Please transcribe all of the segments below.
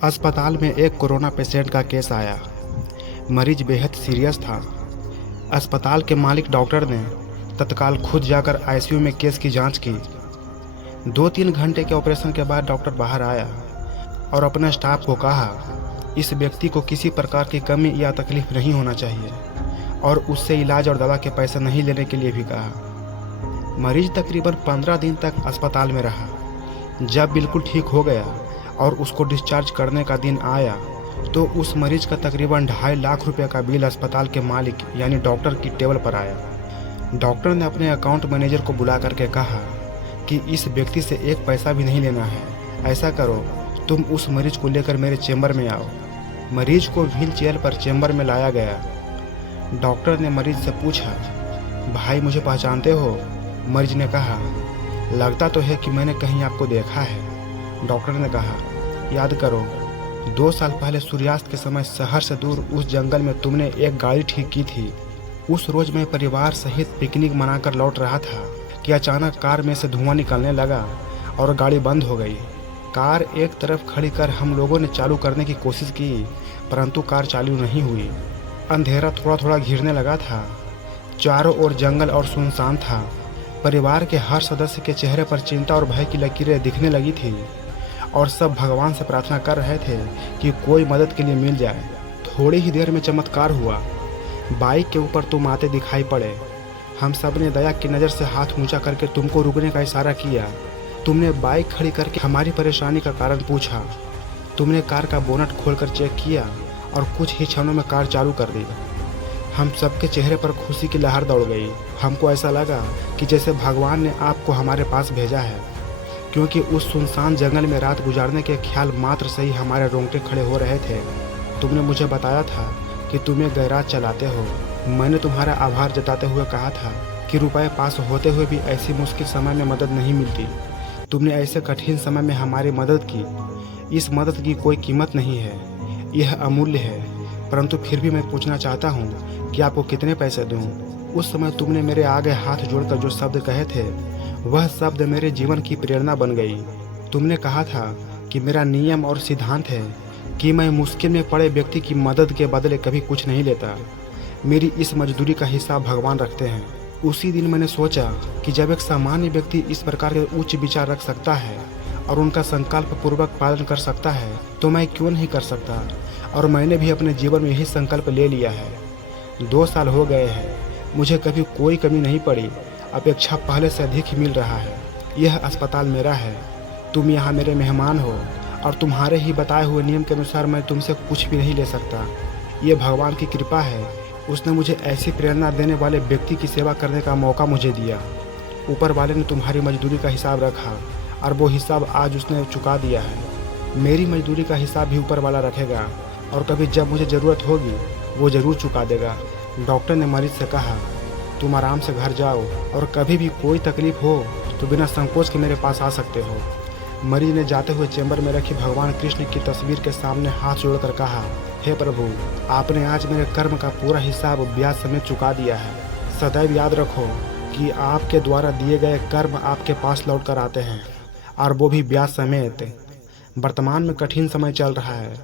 अस्पताल में एक कोरोना पेशेंट का केस आया। मरीज बेहद सीरियस था। अस्पताल के मालिक डॉक्टर ने तत्काल खुद जाकर आईसीयू में केस की जांच की। 2-3 घंटे के ऑपरेशन के बाद डॉक्टर बाहर आया और अपने स्टाफ को कहा, इस व्यक्ति को किसी प्रकार की कमी या तकलीफ नहीं होना चाहिए और उससे इलाज और दवा के पैसे नहीं लेने के लिए भी कहा। मरीज तकरीबन 15 दिन तक अस्पताल में रहा। जब बिल्कुल ठीक हो गया और उसको डिस्चार्ज करने का दिन आया तो उस मरीज का तकरीबन 2.5 लाख रुपए का बिल अस्पताल के मालिक यानी डॉक्टर की टेबल पर आया। डॉक्टर ने अपने अकाउंट मैनेजर को बुला करके कहा कि इस व्यक्ति से एक पैसा भी नहीं लेना है। ऐसा करो, तुम उस मरीज को लेकर मेरे चेंबर में आओ। मरीज को व्हील चेयर पर चेंबर में लाया गया। डॉक्टर ने मरीज से पूछा, भाई मुझे पहचानते हो? मरीज ने कहा, लगता तो है कि मैंने कहीं आपको देखा है। डॉक्टर ने कहा, याद करो, 2 साल पहले सूर्यास्त के समय शहर से दूर उस जंगल में तुमने एक गाड़ी ठीक की थी। उस रोज मैं परिवार सहित पिकनिक मनाकर लौट रहा था कि अचानक कार में से धुआं निकलने लगा और गाड़ी बंद हो गई। कार एक तरफ खड़ी कर हम लोगों ने चालू करने की कोशिश की, परंतु कार चालू नहीं हुई। अंधेरा थोड़ा थोड़ा घिरने लगा था। चारों ओर जंगल और सुनसान था। परिवार के हर सदस्य के चेहरे पर चिंता और भय की लकीरें दिखने लगी थी और सब भगवान से प्रार्थना कर रहे थे कि कोई मदद के लिए मिल जाए। थोड़ी ही देर में चमत्कार हुआ। बाइक के ऊपर तुम आते दिखाई पड़े। हम सब ने दया की नज़र से हाथ ऊंचा करके तुमको रुकने का इशारा किया। तुमने बाइक खड़ी करके हमारी परेशानी का कारण पूछा। तुमने कार का बोनट खोलकर चेक किया और कुछ ही क्षणों में कार चालू कर दी। हम सबके चेहरे पर खुशी की लहर दौड़ गई। हमको ऐसा लगा कि जैसे भगवान ने आपको हमारे पास भेजा है, क्योंकि उस सुनसान जंगल में रात गुजारने के ख्याल मात्र से ही हमारे रोंगटे खड़े हो रहे थे। तुमने मुझे बताया था कि तुम्हें गैराज चलाते हो। मैंने तुम्हारा आभार जताते हुए कहा था कि रुपए पास होते हुए भी ऐसी मुश्किल समय में मदद नहीं मिलती। तुमने ऐसे कठिन समय में हमारी मदद की। इस मदद की कोई कीमत नहीं है, यह अमूल्य है। परंतु फिर भी मैं पूछना चाहता हूँ कि आपको कितने पैसे दूँ? उस समय तुमने मेरे आगे हाथ जोड़कर जो शब्द कहे थे, वह शब्द मेरे जीवन की प्रेरणा बन गई। तुमने कहा था कि मेरा नियम और सिद्धांत है कि मैं मुश्किल में पड़े व्यक्ति की मदद के बदले कभी कुछ नहीं लेता। मेरी इस मजदूरी का हिसाब भगवान रखते हैं। उसी दिन मैंने सोचा कि जब एक सामान्य व्यक्ति इस प्रकार के उच्च विचार रख सकता है और उनका संकल्प पूर्वक पालन कर सकता है तो मैं क्यों नहीं कर सकता। और मैंने भी अपने जीवन में यही संकल्प ले लिया है। 2 साल हो गए हैं, मुझे कभी कोई कमी नहीं पड़ी। अपेक्षा पहले से अधिक ही मिल रहा है। यह अस्पताल मेरा है। तुम यहाँ मेरे मेहमान हो और तुम्हारे ही बताए हुए नियम के अनुसार मैं तुमसे कुछ भी नहीं ले सकता। ये भगवान की कृपा है। उसने मुझे ऐसी प्रेरणा देने वाले व्यक्ति की सेवा करने का मौका मुझे दिया। ऊपर वाले ने तुम्हारी मजदूरी का हिसाब रखा और वो हिसाब आज उसने चुका दिया है। मेरी मजदूरी का हिसाब भी ऊपर वाला रखेगा और कभी जब मुझे ज़रूरत होगी वो ज़रूर चुका देगा। डॉक्टर ने मरीज से कहा, तुम आराम से घर जाओ और कभी भी कोई तकलीफ हो तो बिना संकोच के मेरे पास आ सकते हो। मरीज ने जाते हुए चेंबर में रखी भगवान कृष्ण की तस्वीर के सामने हाथ जोड़कर कहा, हे प्रभु, आपने आज मेरे कर्म का पूरा हिसाब ब्याज समेत चुका दिया है। सदैव याद रखो कि आपके द्वारा दिए गए कर्म आपके पास लौट कर आते हैं और वो भी ब्याज समेत। वर्तमान में कठिन समय चल रहा है।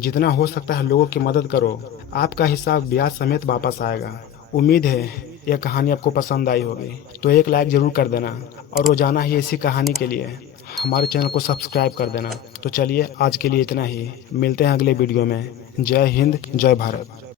जितना हो सकता है लोगों की मदद करो। आपका हिसाब ब्याज समेत वापस आएगा। उम्मीद है यह कहानी आपको पसंद आई होगी, तो एक लाइक ज़रूर कर देना और रोजाना ही ऐसी कहानी के लिए हमारे चैनल को सब्सक्राइब कर देना। तो चलिए आज के लिए इतना ही। मिलते हैं अगले वीडियो में। जय हिंद, जय भारत।